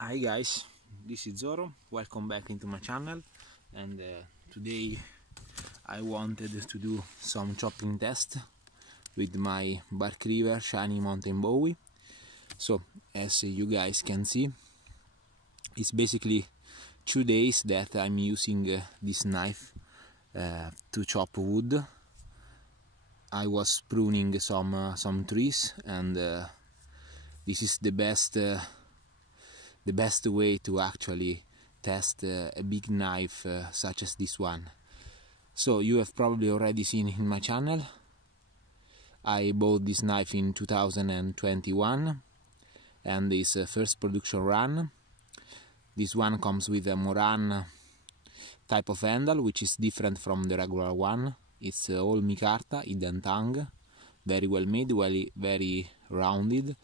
Hi guys, this is Zoro, welcome back into my channel, and today I wanted to do some chopping test with my Bark River Shiny Mountain Bowie. So as you guys can see, it's basically 2 days that I'm using this knife to chop wood. I was pruning some trees, and this is the best way to actually test a big knife such as this one. So you have probably already seen in my channel, I bought this knife in 2021 and it's first production run. This one comes with a moran type of handle, which is different from the regular one. It's all micarta, hidden tongue, very well made, very rounded,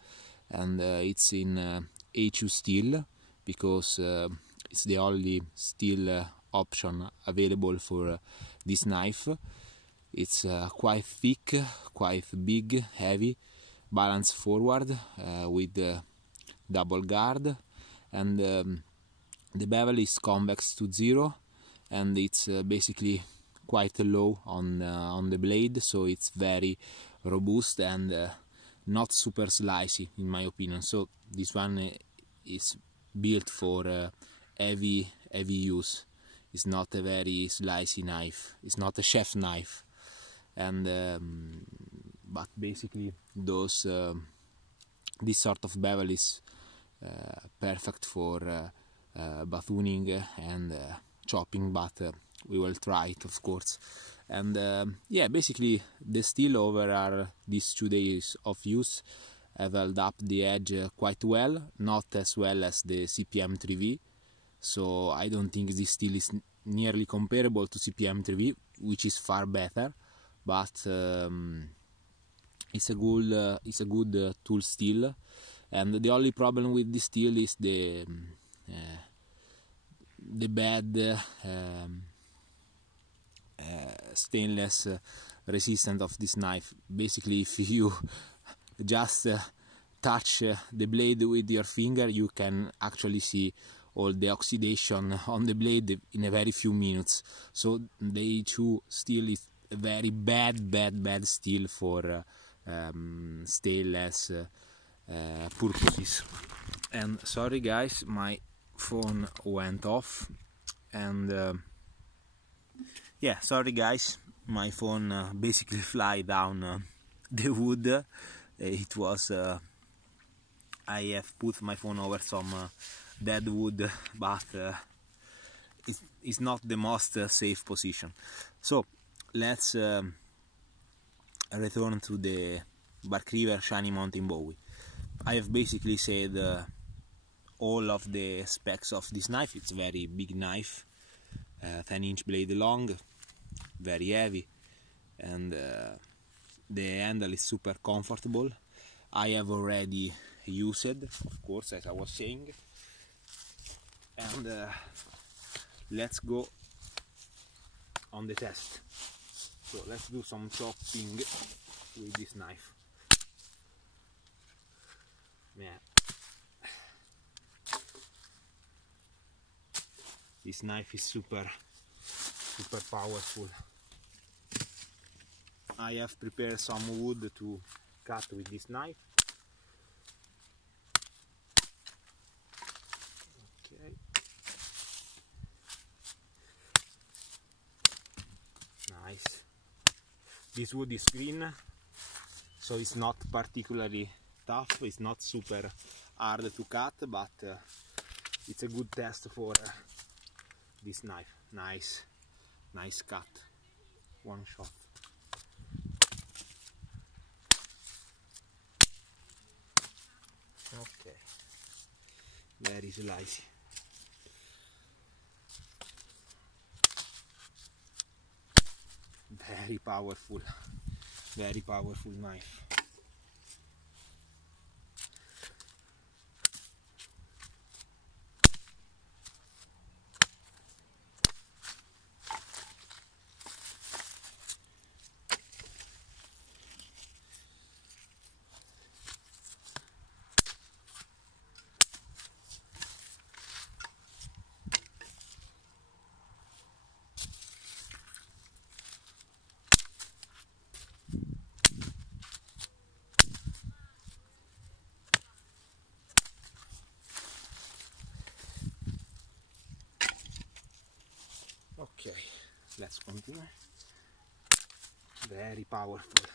and it's in A2 steel because it's the only steel option available for this knife. It's quite thick, quite big, heavy, balanced forward with double guard, and the bevel is convex to 0, and it's basically quite low on the blade, so it's very robust and not super slicey in my opinion. So this one is built for heavy use. It's not a very slicey knife, it's not a chef knife, and but basically those this sort of bevel is perfect for batooning and chopping, but we will try it, of course. And yeah, basically the steel over these 2 days of use have held up the edge quite well, not as well as the CPM 3V, so I don't think this steel is nearly comparable to CPM 3V, which is far better, but it's a good tool steel. And the only problem with this steel is the bad stainless resistance of this knife. Basically, if you just touch the blade with your finger, you can actually see all the oxidation on the blade in a very few minutes. So the A2 steel is a very bad steel for stainless purposes. And sorry guys, my phone went off, and yeah, sorry guys, my phone basically fly down the wood. It was I have put my phone over some dead wood, but it's not the most safe position. So let's return to the Bark River Shiny Mountain Bowie. I have basically said all of the specs of this knife. It's a very big knife, 10-inch blade long, very heavy, and the handle is super comfortable. I have already used it, of course, as I was saying, and let's go on the test. So let's do some chopping with this knife. Yeah, this knife is super powerful. I have prepared some wood to cut with this knife. Okay. Nice. This wood is green, so it's not particularly tough, it's not super hard to cut, but it's a good test for this knife. Nice cut, one shot. Okay, very slicey. Very powerful knife. Okay, let's continue. Very powerful.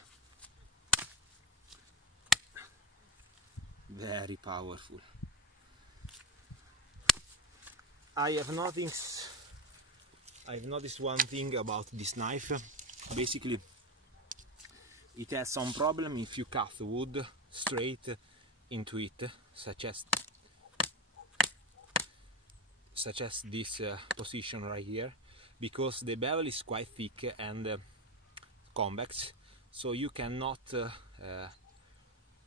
Very powerful. I've noticed one thing about this knife. Basically, it has some problem if you cut the wood straight into it, such as this position right here, because the bevel is quite thick and convex, so you cannot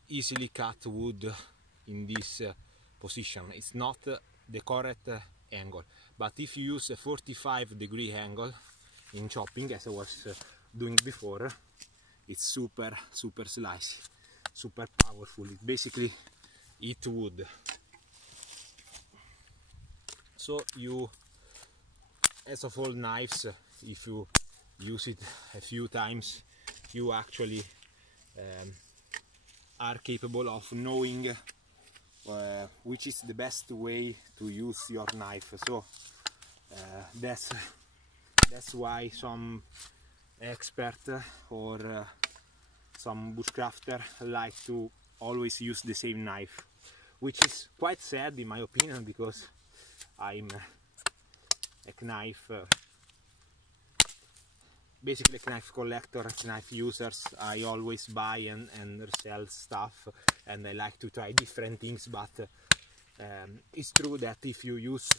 easily cut wood in this position. It's not the correct angle, but if you use a 45-degree angle in chopping, as I was doing before, it's super slicey, super powerful. It basically eats wood. So you, as of all knives, if you use it a few times, you actually are capable of knowing which is the best way to use your knife. So that's why some expert or some bushcrafter like to always use the same knife, which is quite sad in my opinion, because I'm a knife, basically a knife collector, knife users. I always buy and resell stuff, and I like to try different things, but it's true that if you use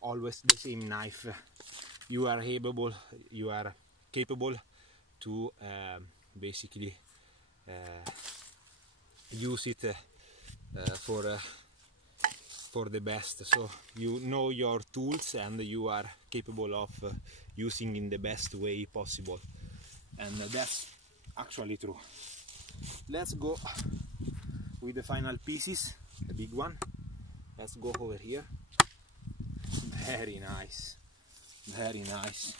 always the same knife, you are capable to basically use it for the best. So you know your tools and you are capable of using in the best way possible, and that's actually true. Let's go with the final pieces, the big one. Let's go over here. Very nice, very nice.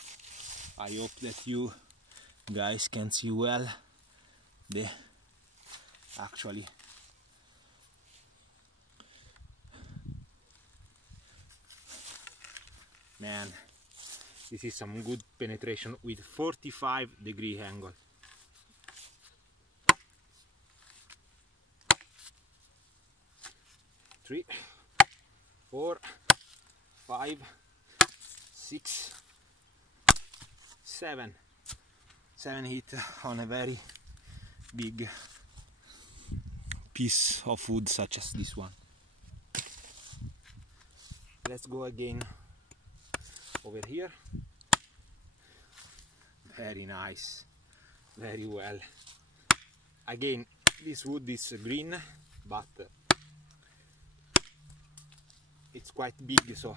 I hope that you guys can see well the actually man, this is some good penetration with 45-degree angle. Three, 4, 5, 6, 7 hit on a very big piece of wood such as this one. Let's go again over here. Very nice, very well. Again, this wood is green, but it's quite big, so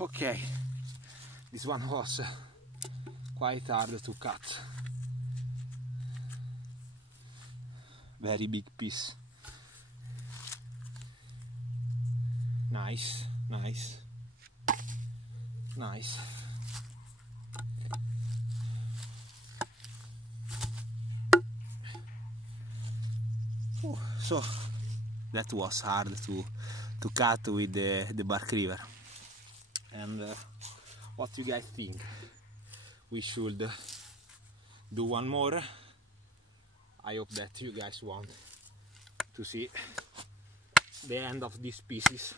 okay, this one was quite hard to cut. Very big piece. Nice, nice, nice. So that was hard to cut with the bark river. And what do you guys think? We should do one more. I hope that you guys want to see the end of these pieces.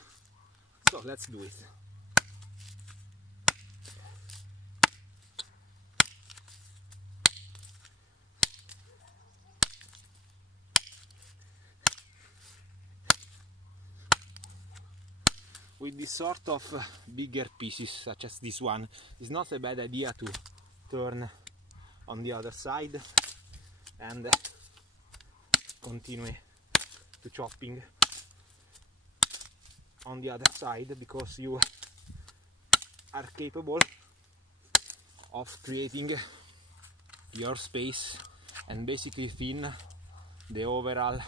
So let's do it. With this sort of bigger pieces, such as this one, it's not a bad idea to turn on the other side and continue to chopping on the other side, because you are capable of creating your space and basically thin the overall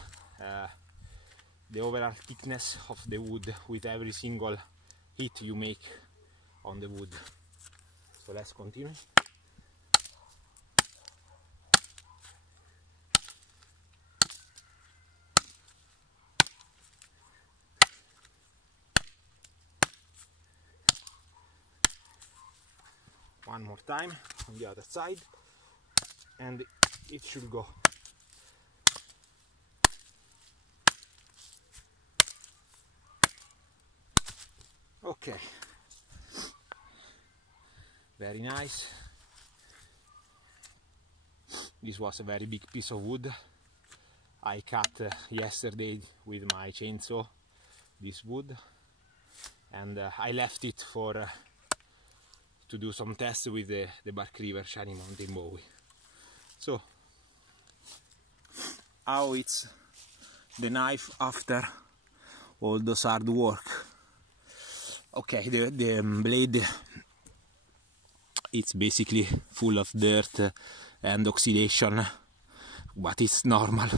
thickness of the wood with every single hit you make on the wood. So let's continue. One more time on the other side, and it should go. Okay, very nice. This was a very big piece of wood. I cut yesterday with my chainsaw this wood, and I left it for to do some tests with the Bark River Shiny Mountain Bowie. So, how it's the knife after all those hard work? Okay, the blade, it's basically full of dirt and oxidation, but it's normal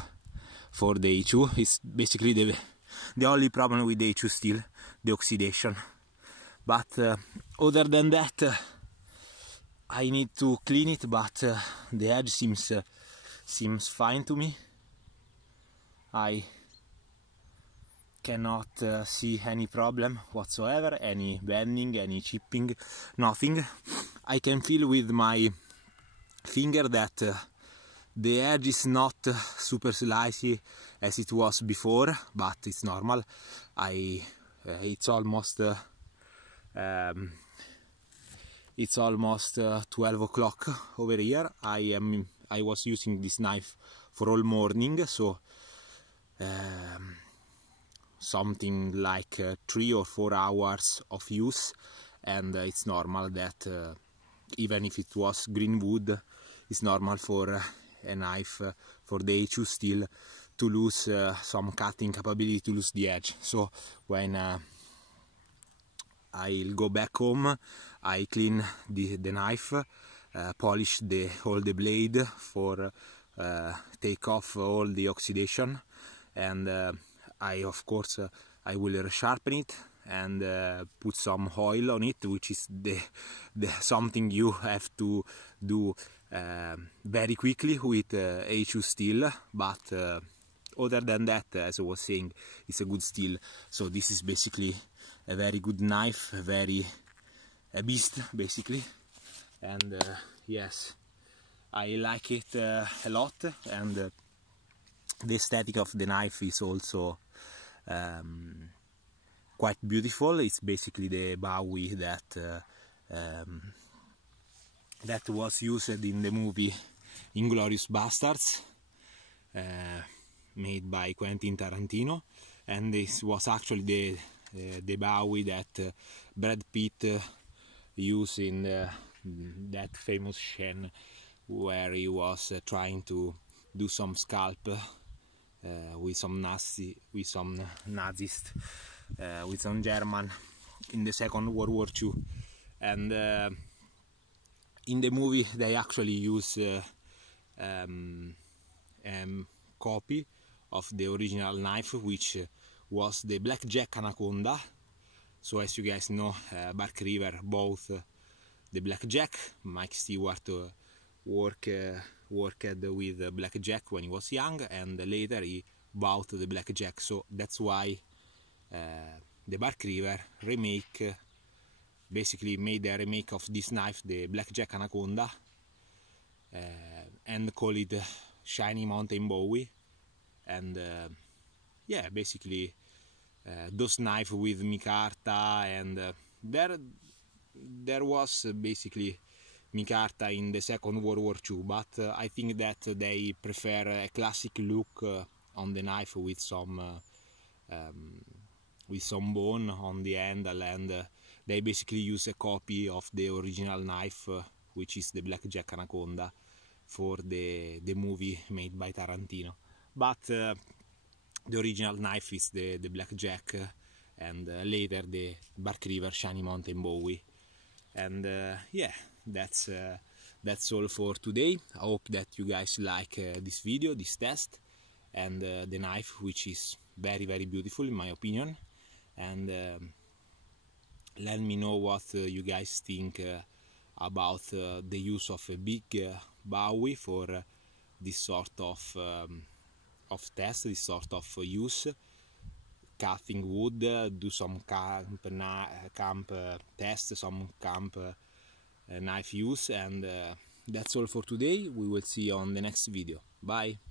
for the A2. It's basically the only problem with the A2 steel, the oxidation. But other than that, I need to clean it, but the edge seems fine to me. I cannot see any problem whatsoever, any bending, any chipping, nothing. I can feel with my finger that the edge is not super slicey as it was before, but it's normal. It's almost 12 o'clock over here. I was using this knife for all morning, so something like 3 or 4 hours of use, and it's normal that even if it was green wood, it's normal for a knife for the A2 steel to lose some cutting capability, to lose the edge. So when I'll go back home, I clean the knife, polish all the blade for take off all the oxidation, and of course I will resharpen it and put some oil on it, which is something you have to do very quickly with A2 steel, but other than that, as I was saying, it's a good steel. So this is basically a very good knife, a beast basically, and yes, I like it a lot, and the aesthetic of the knife is also quite beautiful. It's basically the Bowie that was used in the movie Inglourious Basterds, made by Quentin Tarantino, and this was actually the Bowie that Brad Pitt used in that famous scene where he was trying to do some scalp with some Nazis, with some German in the Second World War II, and in the movie they actually use copy of the original knife, which was the Blackjack Anaconda. So as you guys know, Bark River bought the Blackjack. Mike Stewart worked with Blackjack when he was young, and later he bought the Blackjack. So that's why the Bark River remake basically made a remake of this knife, the Blackjack Anaconda, and call it Shiny Mountain Bowie. And yeah, basically those knives with micarta, and there was basically micarta in the Second World War II, but I think that they prefer a classic look on the knife with some bone on the handle, and they basically use a copy of the original knife, which is the Blackjack Anaconda, for the movie made by Tarantino. But the original knife is the Blackjack, and later the Bark River Shiny Mountain Bowie. And yeah, that's that's all for today. I hope that you guys like this video, this test, and the knife, which is very beautiful in my opinion. And let me know what you guys think about the use of a big Bowie for this sort of test, this sort of use, cutting wood, do some camp test, some camp knife use. And that's all for today. We will see you on the next video. Bye.